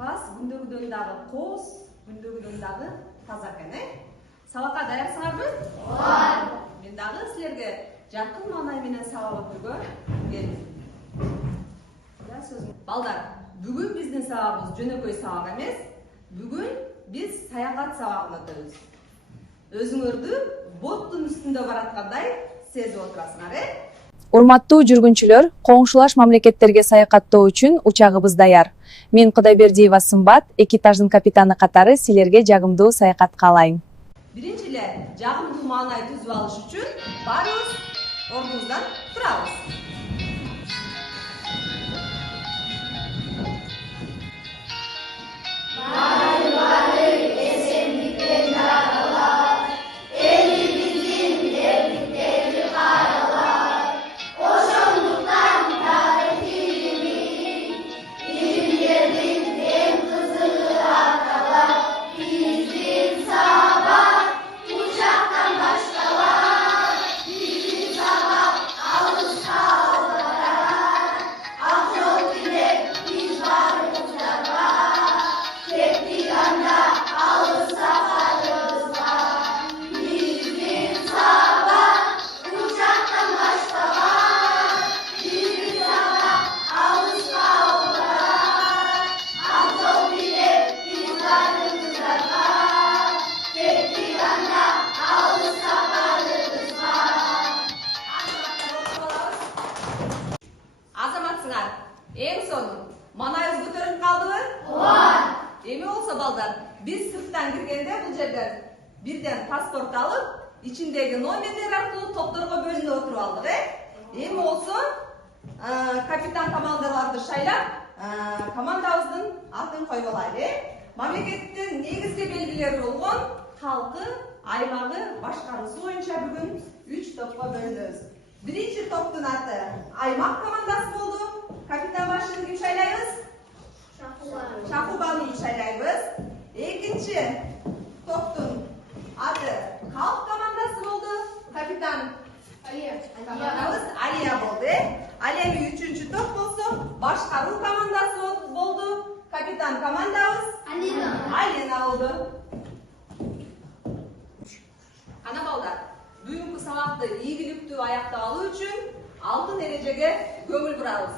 Класс күндөгүдөн дагы коз, күндөгүдөн дагы таза экен, Сабакка даярсыңарбы? Ооба. Мен дагы силерге жакын маанай менен сабак өтүүгө келдим. Балдар, бүгүн биздин сабагыбыз жөнөкөй сабак эмес. Бүгүн биз саякат сабагын өтөбүз. Өзүңөрдү боттун үстүндө бараткандай сезип отурасыңар, Урматтуу жүргүнчүлөр, коңшулаш мамлекеттерге саякаттоо үчүн учагыбыз даяр. Мен Кудайбердиева Сымбат, экипаждын капитаны катары силерге жагымдуу саякат каалайм. Биринчи эле жагымдуу маанай түзүп алыш үчүн баарыбыз ордубуздан турабыз. Эң сонун манайыбыз көтөрүлүп калдыбы? Ооба. Эми болсо балдар, биз сырттан киргенде бул жерден бирден паспорт алып, ичиндеги номерлер аркылуу топторго бөлүнүп отуруп алдык, Эми болсо капитан командаларды шайлап, командабыздын атын коюп алайлы, Мамлекеттин негизги белгилери болгон калкы, аймагы башкаруусу боюнча бүгүн 3 топко бөлүнөбүз. Биринчи топтун аты аймак командасы болду. Капитан башын ким шайлайбыз? Шакубаны шайлайбыз. Экинчи топтун аты калк командасы болду. Капитан Алия болду. Ал эми үчүнчү топ болсо башкаруу командасы болду. Капитан командабыз Алина болду. Кана балдар, бүгүнкү сабакты ийгиликтүү аяктап алуу үчүн алтын эрежеге көңүл бурабыз.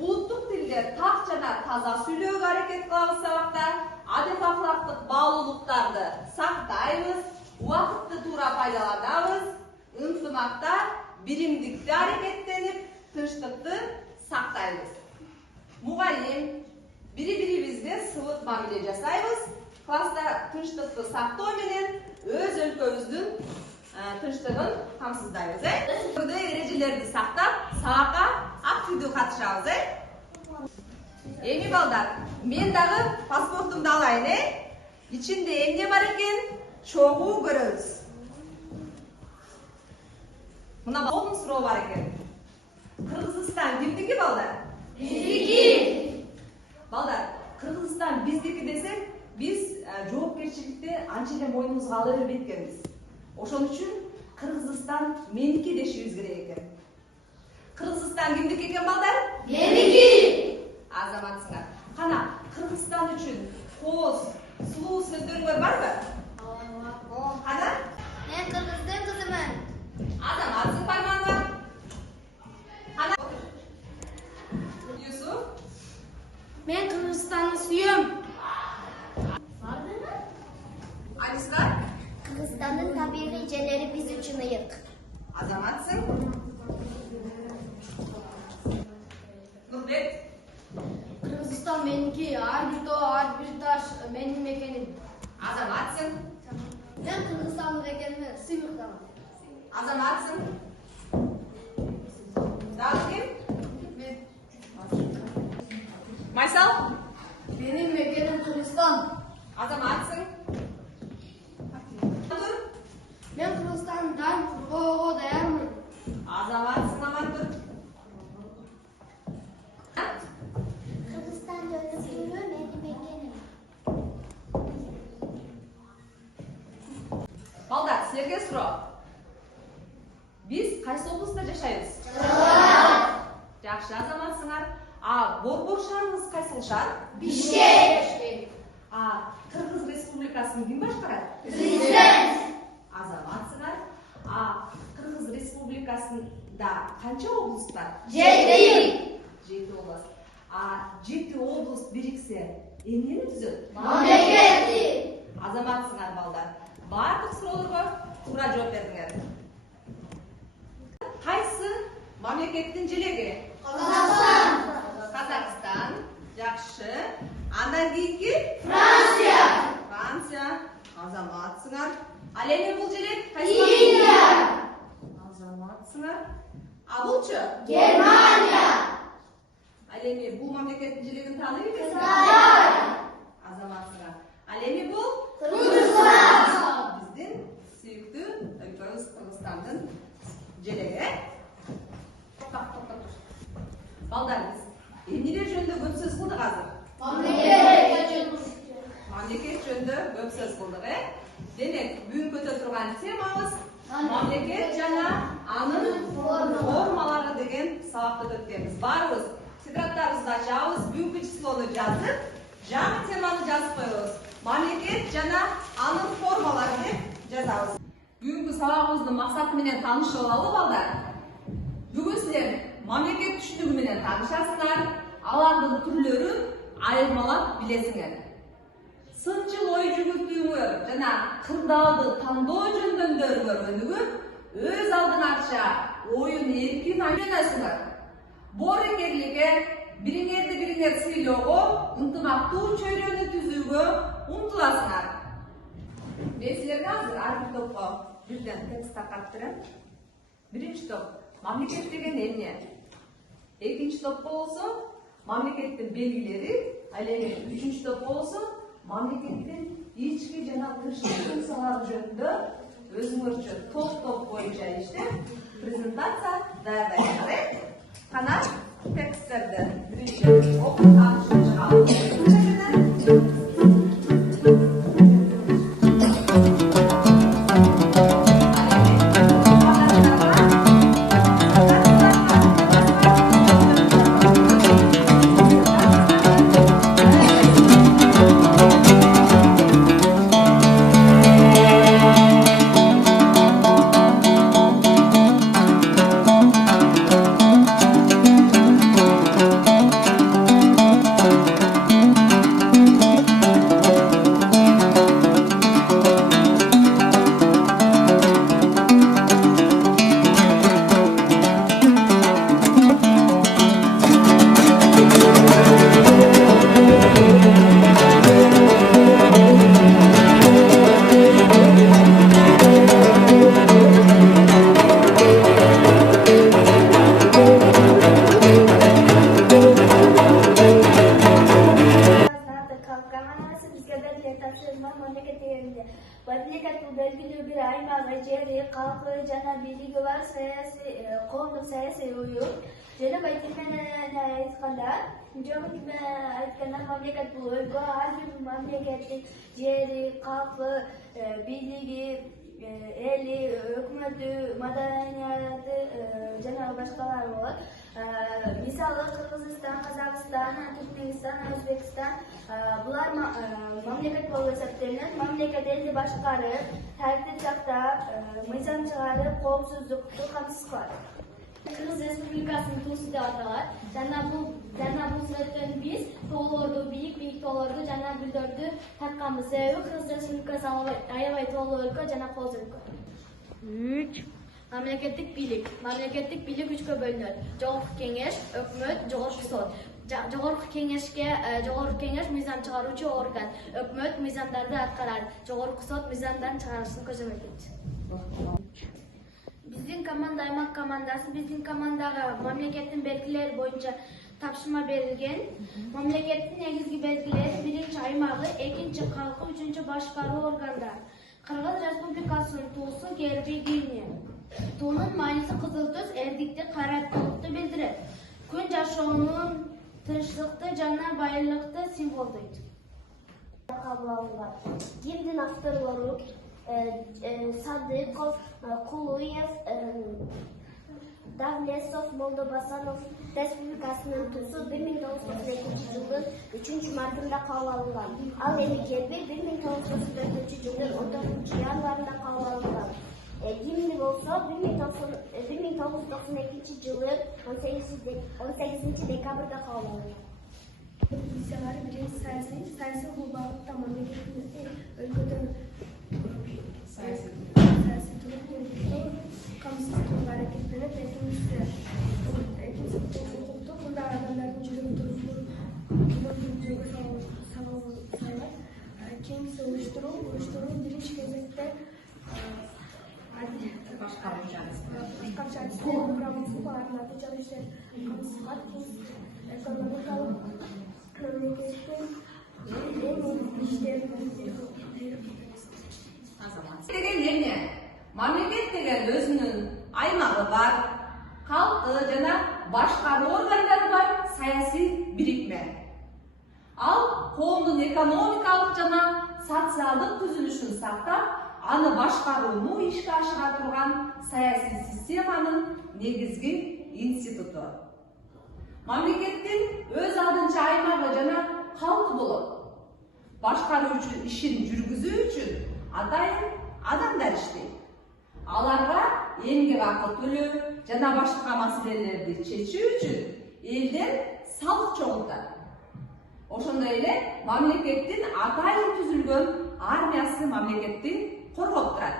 Улуттук тилде так жана таза сүйлөөгө аракет кылабыз сабакта, адеп акылактык баалуулуктарды сактайбыз, убакытты туура пайдаланабыз, ынтымакта, биримдикте аракеттенип, тынчтыкты сактайбыз. Мугалим, бири-бирибизге сыбыт мамиле жасайбыз, класста тынчтыкты сактоо менен өз өлкөбүздүн тынчтыгын камсыздайбыз, эрежелерди сактап, сабакка активдүү катышабыз, Эми балдар, мен дагы паспортумду алайын, Ичинде эмне бар экен? Чогуу көрөбүз. Мына болгон суроо бар экен. Кыргызстан кимдики, балдар? Биздики. Балдар, Кыргызстан биздики десек, биз жоопкерчиликти анча эле мойнубузга ала бербейт экенбиз. Ошон үчүн Кыргызстан меники дешибиз керек экен. Кыргызстан кимдики экен, балдар? Меники. Азаматсыңар. Кана, Кыргызстан үчүн кооз, сулуу сөздөрүңөр барбы? Ооба. Кана? Мен Кыргыздын кызымын. Азаматсың бармаңга? Кана? Юсуф? Мен Кыргызстанды сүйөм. Алиска? Кыргызстандын табигый жерлери биз үчүн ыйык. Азаматсың? Нурбек? Кыргызстан меники, ар бир тоо, ар бир таш менин мекеним. Азаматсың? Мен Кыргызстандык экениме сыймыктанам. Азаматсың? Дагы ким? Мен Майсал? менин мекеним Кыргызстан. Азаматсың? Мен Кыргызстандан коргоого даярмын. Азаматсың, Амантур? Кыргызстан өлкөсү менин мекеним. Балдар, силерге суроо. Биз кайсы облустта жашайбыз? Жакшы, азаматсыңар. Борбор шаарыбыз кайсыл шаар? Бишкек. Республикасын ким башкарат? Президент. Азаматсыңар. Кыргыз Республикасында канча облус бар? 7. 7 облус. 7 облус бириксе, эмнени түзөт? Мамлекетти. Азаматсыңар балдар. Бардык суроолорго туура жооп бердиңер. Кайсы мамлекеттин желеги? Казакстан. Жакшы. Андан кийинки? Франция. Азаматсыңар. Ал эми бул желек кайсы? Индия. Азаматсыңар. Булчу? Германия. Ал эми бул мамлекеттин желегин тааный эмессиңер? Азаматсыңар. Ал эми бул? Кыргызстан. Биздин сүйүктүү өлкөбүз Кыргызстандын желеги. Балдар, биз эмнелер жөнүндө көп сөз кылдык азыр? Мамлекет жөнүндө көп сөз кылдык, Демек, бүгүн көтөрүп турган темабыз мамлекет жана анын формалары деген сабакты өткөнбүз. Барыбыз тетрадтарыбызды ачабыз, бүгүнкү числону жазып, жаңы теманы жазып коебуз. Мамлекет жана анын формалары деп жазабыз. Бүгүнкү сабагыбыздын максаты менен таанышып алалы, балдар. Бүгүн силер мамлекет түшүнүгү менен таанышасыңар, алардын түрлөрүн айырмалап билесиңер. Сынчыл ой жүгүртүүңөр жана кырдаалды тандоо жөндөмдөрүңөр өнүгүп, өз алдыңарча оюн эркин ойлоносуңар. Боорукерликке, бириңерди сыйлоого, ынтымактуу чөйрөнү түзүүгө умтуласыңар. Мен силерге азыр ар бир топко бирден текст таркатып берем. Биринчи топ мамлекет деген эмне? Экинчи топко болсо мамлекеттин белгилери, ал эми үчүнчү топко болсо мамлекеттин ички жана тышкы функциялары жөнүндө өзүңөрчө топ боюнча иштеп, презентация даярдайсыңар. Кана тексттерди биринчи окуп таанышып чыгабыз. Мамлекет бул белгилүү бир аймагы, жери, калкы жана бийлиги бар коомдук саясий уюм. Жана байтим менен айтканда, мамлекет бул өлкө, ар бир мамлекеттин жери, калкы, бийлиги, эли, өкмөтү, маданияты жана башкалар болот. Мисалы Кыргызстан, Казакстан, Түркмөнстан, Өзбекстан булар мамлекет болуп эсептелет. Мамлекет элди башкарып, тартип сактап, мыйзам чыгарып, коопсуздукту камсыз кылат. Кыргыз Республикасынын туусу деп аталат. Жана бул сүрөттөн биз тоолорду, бийик тоолорду жана гүлдөрдү тартканбыз. Себеби Кыргыз Республикасы аябай тоолуу өлкө жана кооз өлкө. 3. Мамлекеттик бийлик. Мамлекеттик бийлик 3кө бөлүнөт. Жогорку кеңеш, өкмөт, жогорку сот. Жогорку кеңеш мыйзам чыгаруучу орган. Өкмөт мыйзамдарды аткарат. Жогорку сот мыйзамдардын чыгарышын көзөмөлдөйт. Биздин команда аймак командасы, биздин командага мамлекеттин белгилери боюнча тапшырма берилген. Мамлекеттин негизги белгилери: биринчи аймагы, экинчи калкы, үчүнчү башкаруу органдар. Кыргыз Республикасынын туусу герби кийини. Туунун мааниси кызыл түс, эрдикти, кайраткерликти билдирет. Күн жашоонун тынччылыкты жана байлыкты символдойт. Гимндин авторлору Садыков, Кулуев, Davlesov Молдобасанов Республикасынын тусу 1992 жылдын 3 мартында кабыл алынган. Ал эми келби 1994 жылдын 14 январында кабыл алынган. Гимни болсо 1992 жылы 18 декабрда кабыл алынган. Миссиялар биринчи саясий бул багытта мамлекетибизди өлкөдөн саясий камсыздуу аракеттенип, экинчиси укуктук мындай адамдардын жүрөгүн тургузууга салгылап, кийинкиси уюштуруу биринчи кезекте башкарчу адистер промыслы алардын натыйжалуу иштер камсыздап, экономикалык мамлекеттин эң иштерин деген эмне? Мамлекет деген өзүнүн аймагы бар, калкы жана башкаруу органдары бар саясий бирикме. Ал коомдун экономикалык жана социалдык түзүлүшүн сактап, аны башкарууну ишке ашыра турган саясий системанын негизги институту. Мамлекеттин өз алдынча аймагы жана калкы болот. Башкаруучу ишин жүргүзүү үчүн атайын адамдар иштейт. Аларга эмгек акы төлөө жана башка маселелерди чечүү үчүн элдер салык чогултат. Ошондой эле мамлекеттин атайын түзүлгөн армиясы мамлекетти коргоп турат.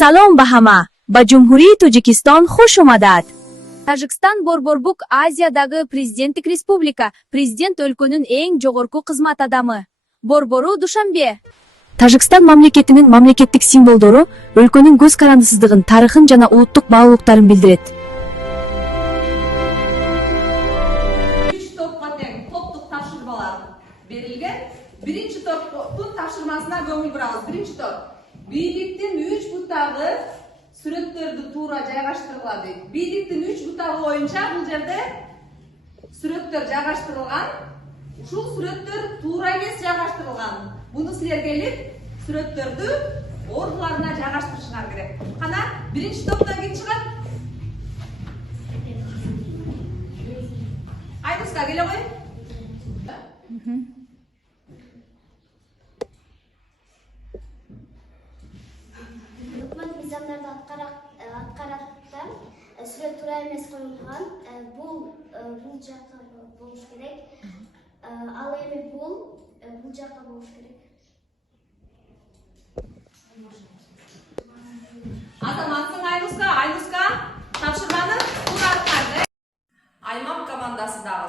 Салом ба ҳама! Ба Ҷумҳурии Тоҷикистон хуш омадад! Тажикстан Борборбук Азиядагы президенттик республика, президент өлкөнүн эң жогорку кызмат адамы. Борбору Душанбе. Тажикстан мамлекетинин мамлекеттик символдору өлкөнүн көз карандысыздыгын, тарыхын жана улуттук баалуулуктарын билдирет. 3 топко тең топтук тапшырмалар берилген. Биринчи топтун тапшырмасына көңүл бурабыз. Биринчи топ. Бийликтин 3 бутагы сүрөттөрдү туура жайгаштырылады. Бийликтин 3 бутагы боюнча бул жерде сүрөттөр жайгаштырылган. Ушул сүрөттөр туура эмес жайгаштырылган. Буну силер келип сүрөттөрдү ордуларына жайгаштырышыңар керек. Кана биринчи топтон ким чыгат? Айнуска келе кой. Өкмөт мыйзамдарды аткараттан сүрөт туура эмес коюлган. Бул жакка болуш керек. Ал эми бул жакка болуш керек. Азаматсың Айнуска, тапшырманы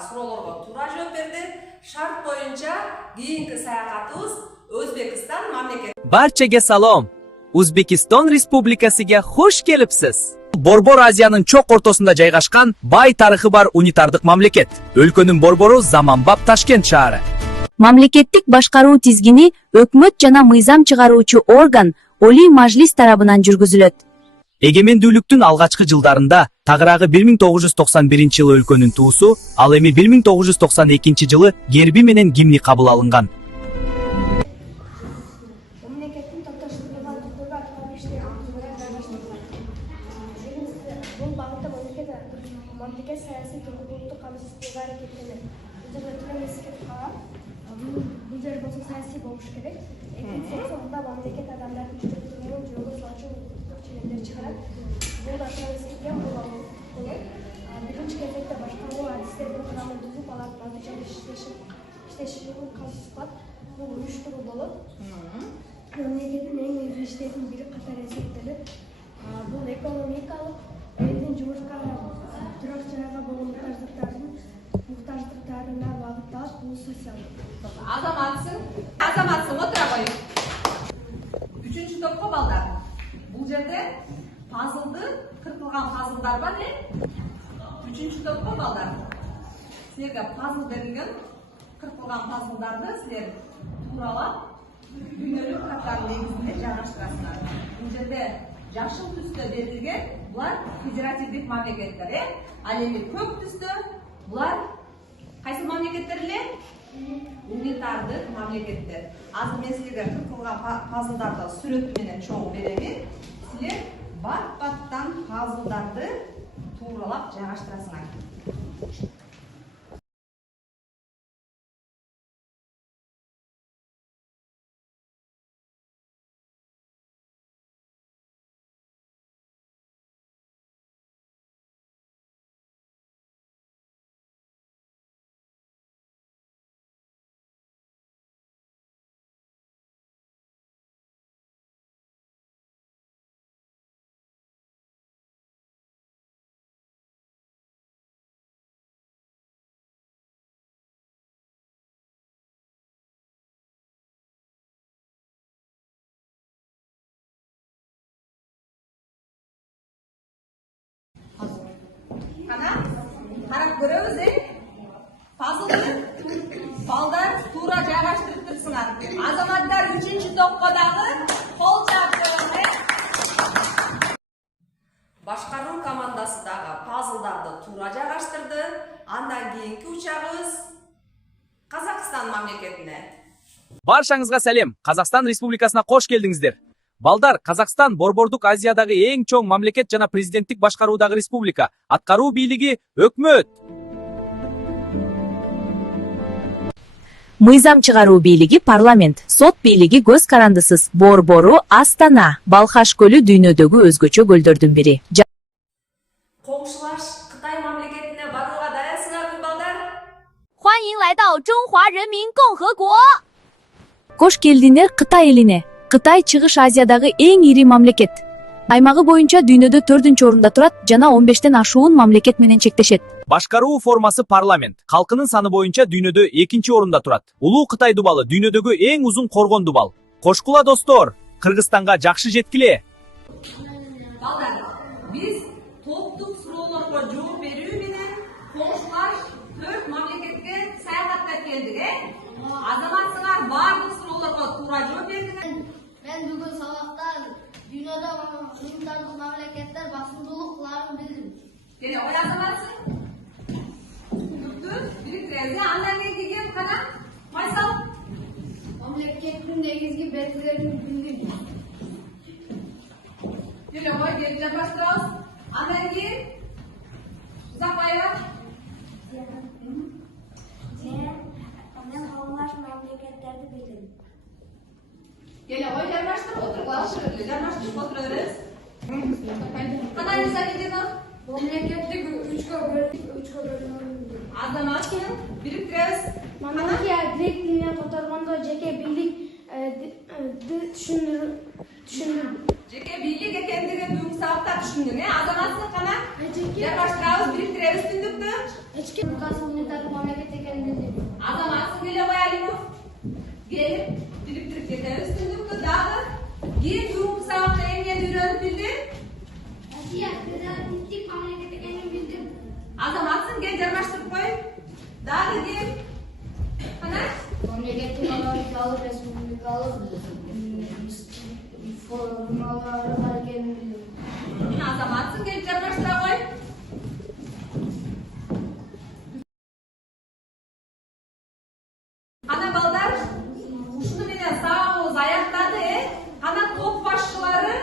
суроолорго туура жооп берди. Шарт боюнча кийинки саякатыбыз Өзбекстан мамлекет. Barchaga salom. O'zbekiston Respublikasiga xush kelibsiz. Борбор Азиянын чоқ ортосунда жайгашкан бай тарыхы бар унитардык мамлекет. Өлкөнүн борбору заманбап Ташкент шаары. Мамлекеттик башкаруу тизгини өкмөт жана мыйзам чыгаруучу орган Олий Мажлис тарабынан жүргүзүлөт. Эгемендүүлүктүн алгачкы жылдарында тагыраагы 1991 жылы өлкөнүн туусу, ал эми 1992 жылы герби менен гимни кабыл алынган. Мемлекеттин топтошулугун тутууга аткаруу иштери бул багытта мамлекет саясий улуттук камсыздыкка аракеттенет. Бул жер болсо саясий болуш керек. Экинчи сонунда мамлекет адамдардын жүрөктөрүнүн жолу сулачу улуттук ченемдер чыгарат. Бул да саясийге болот. Биринчи кезекте башкаруу адистерин курамын түзүп алат, натыйжада иштешин камсыздап, бул уюштуруу болот. Мемлекеттин эң негизги иштеринин бири катары эсептелет. Бул экономикалык, элдин жумушка турак жайга болгон муктаждыктарына багытталат, бул социалдык. Азаматсың, отура кой. Үчүнчү топко балдар. Бул жерде пазылды, кыркылган пазылдар бар, Үчүнчү топко балдар. Силерге пазыл берилген, кыркылган пазылдарды силер тууралап, дүйнөлүк картанын негизинде жайгаштырасыңар. Бул жерде жашыл түстө берилген, булар федеративдик мамлекеттер, Ал эми көк түстө булар кайсы мамлекеттер эле? Унитардык мамлекеттер. Азыр мен силерге кыркылган пазылдарды сүрөт менен чоң беремин. Силер бат-баттан пазылдарды тууралап жайгаштырасыңар. Карап көрөбүз, Пазылды балдар туура жайгаштырып турсуңар. Азаматтар үчүнчү топко дагы кол чаптырыңар. Башкаруу командасы дагы пазылдарды туура жайгаштырды. Андан кийинки учагыбыз Казакстан мамлекетине. Баршаңызга сәлем. Казакстан Республикасына кош келдиңиздер. Балдар, Казакстан Борбордук Азиядагы эң чоң мамлекет жана президенттик башкаруудагы республика. Аткаруу бийлиги өкмөт. Мыйзам чыгаруу бийлиги парламент, сот бийлиги көз карандысыз. Борбору Астана, Балхаш көлү дүйнөдөгү өзгөчө көлдөрдүн бири. Коңшулаш Кытай мамлекетине барууга даярсыңарбы балдар? 欢迎来到中华人民共和国. Кош келдиңер Кытай элине. Кытай Чыгыш Азиядагы эң ири мамлекет. Аймагы боюнча дүйнөдө 4-чү орунда турат жана 15тен ашуун мамлекет менен чектешет. Башкаруу формасы парламент. Калкынын саны боюнча дүйнөдө 2-чи орунда турат. Улуу Кытай дубалы дүйнөдөгү эң узун коргон дубал. Кошкула достор, Кыргызстанга жакшы жеткиле. Балдар, биз топтук суроолорго жооп берүү менен коңшулаш 4 мамлекетке саякаттап келдик, Азаматсыңар бардык суроолорго туура жооп бердиңер. Мен бүгүн сабакта дүйнөдө унитардык мамлекеттер басымдуулуктарын билдим. Кene ой азаматсың? Түптү, бириктиребиз. Андан кийин кана Майсал. Мамлекеттин негизги белгилерин билдим. Келе ой келип жайгаштырабыз. Андан кийин Узакбаева. Мен калган мамлекеттерди билдим. Келе ой жайгаштырып отуруп жайгаштырып отура беребиз. Кана Низамиддинов. Мамлекеттик 3кө бөлүнүп. Азаматсың, бириктиребиз. Монархия грек тилинен которгондо жеке бийлик түшүндүрдүм. Жеке бийлик экендигин бүгүнкү сабакта түшүндүң, Азаматсың кана? Жайгаштырабыз, бириктиребиз түндүктү. Эчки указ унитардык мамлекет экенин билдим. Азаматсың келе кой Алимов. Келип, бириктирип кетебиз түндүктү дагы. Кийин бүгүнкү сабакта эмнени үйрөнүп билдиң? Федеративдик мамлекет экенин билдим. Азаматсың, кел жаргаштырып кой. Дагы ким? Кана? Мамлекеттик монархиялык республикалык формалары бар экенин билдим. Азаматсың, кел жаргаштыра кой. Кана балдар, ушуну менен сабагыбыз аяктады, Кана топ башчылары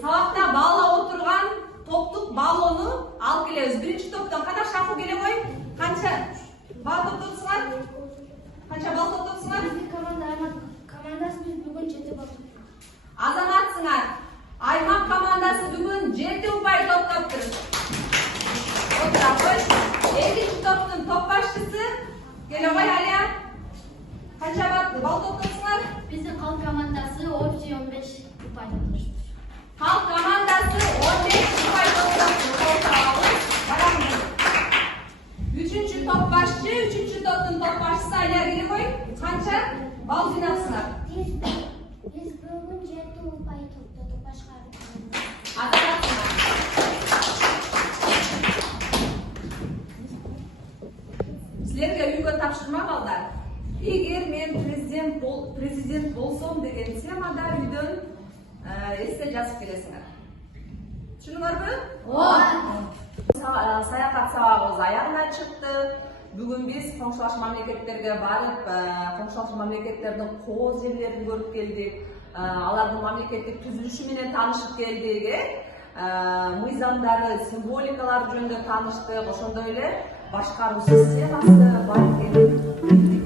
сабакта баалап отурган топтук баллону алып келебиз. Биринчи топтон кана Шафу келе кой. Канча бал топтопсуңар? Канча бал топтопсуңар? Командасы биз бүгүн 7 бал. Азаматсыңар. Аймак командасы бүгүн 7 упай топтоптур. Отура кой. Экинчи топтун топ башчысы келе кой Алия. Канча бал топтопсуңар? Биздин калк командасы общий 15 упай топтоштур. Халк командасы 15 упай топтоптур. Үчүнчү топ башчы, үчүнчү топтун топ башчысы Алия келе кой. Канча бал жыйнапсыңар? Биз бүгүн 7 упай топтоп башкардык. Азаматсыңар. Силерге үйгө тапшырма балдар. Эгер мен президент болсом деген темада үйдөн эссе жазып келесиңер. Түшүндүңөрбү? Саякат сабагыбыз аягына чыкты. Бүгүн биз коңшулаш мамлекеттерге барып, коңшулаш мамлекеттердин кооз жерлерин көрүп келдик. Алардын мамлекеттик түзүлүшү менен таанышып келдик. Мыйзамдары, символикалары жөнүндө тааныштык. Ошондой эле башкаруу системасы бар экенин билдик.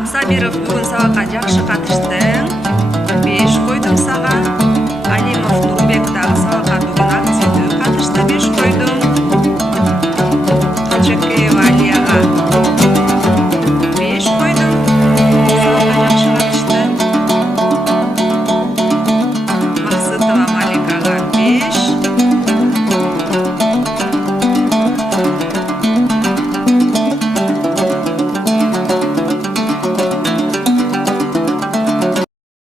Абсабиров бүгүн сабакка жакшы катыштың. 5 койдум сага.